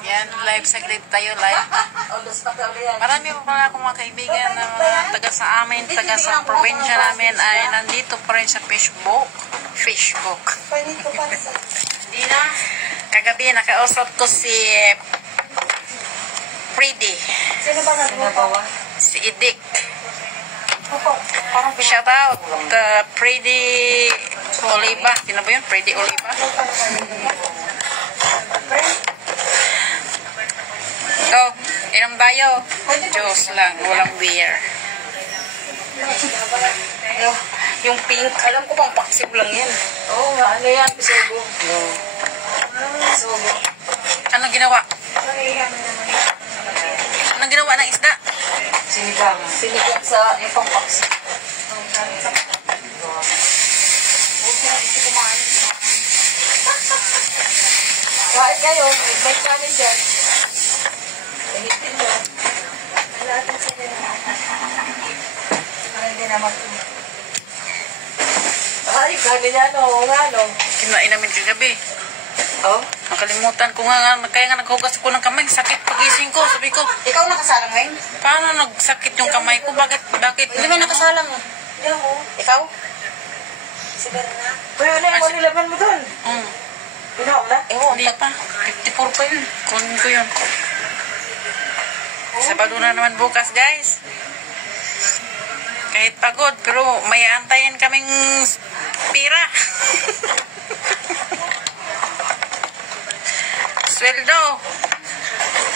Yan, live saglit tayo, live. Marami pa pala akong mga kaibigan na mga taga sa amin, taga sa probinsya namin ay nandito pa rin sa Facebook. Kagabi, nakausap ko si Freddy. Sino ba? Si Idik. Shout out Freddy Oliva. Sino ba yun? Freddy Oliva. So, inom tayo. Diyos lang, walang beer. Yung pink, alam ko pang paksiw lang yan. Oo nga, ano yan? Pisogo. Pisogo. Anong ginawa? Anong ginawa ng isda? Sinigang. Sinigang sa yung pang paksiw. Kahit kayo, may challenge dyan. Lahitin nyo. Lahatin sila. Para hindi na mag-tumot. Ay, ganyan o, nga no. Kinain namin kagabi. Oh? Nakalimutan ko nga, kaya nga naghugas ko ng kamay. Sakit pagising ko. Sabi ko, Ikaw nakasalang ngayon? paano nagsakit yung kamay ko? Bakit? Hindi may nakasalang mo. Ikaw? Siguro na. Pero ano yung nilaban mo doon? Pinaok na? Hindi pa. 54 pa yun. Kunin ko yun. Sabado na naman bukas, guys. Kahit pagod, pero may antayin kaming pira. Sweldo.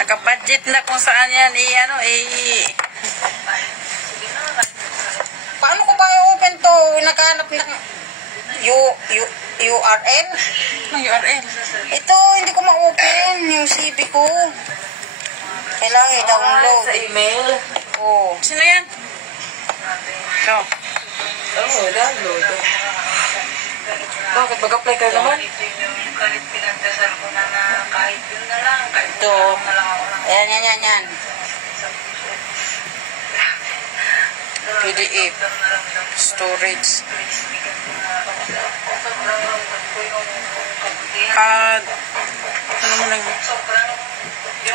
Naka-budget na kung saan yan Paano ko ba i-open to? Nakahanap ng URL? Ano URL? Ito, hindi ko ma-open yung CV ko. Kailangan i-download. Sa email? Oo. Sino yan? So, Oo, download. Bakit? Mag-apply ka naman? Ito. Yan. PDF. Storage. Ano mo nang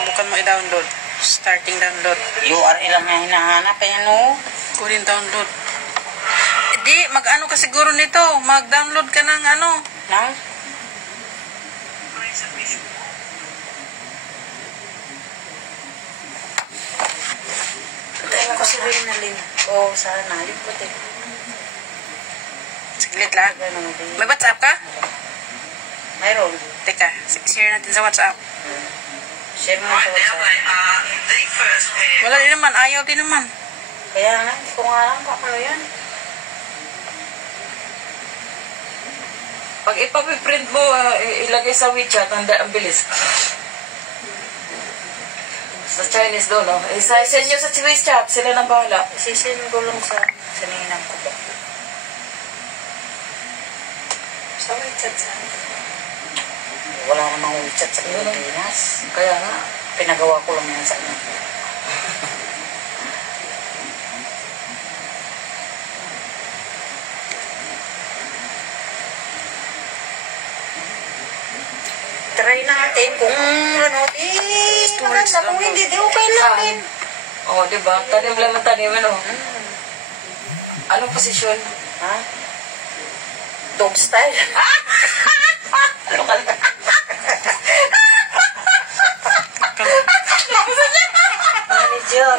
subukan mo i-download. Starting download. URL lang na hinahanap. Ayan o. Kunin download. Di, mag-ano ka siguro nito. Mag-download ka ng ano. Nang? Tayo ko si Rinalyn. Oo, sana. Yung puti. Saglit lang. May WhatsApp ka? Mayroon. Teka, share natin sa WhatsApp. Share mo sa WhatsApp. Wala din naman. Ayaw din naman. Kaya nga, hindi ko nga alam kung ano yan. Pag ipapiprint mo, ilagay sa WeChat, ang bilis. Sa Chinese doon, no? Send nyo sa WeChat, sila nang bahala. Sisend ko lang sa ninang ko ba? Sa WeChat sa wala namang WeChat sa Pilipinas. Kaya nga. Pinagawa ko lang yan sa inyo. Try natin kung ano, maganda. Kung hindi, di okay lang din. Oo, diba? Tanim lang ng tanim, ano? Anong posisyon? Ha? Dog style. Ano ka lang? Manager.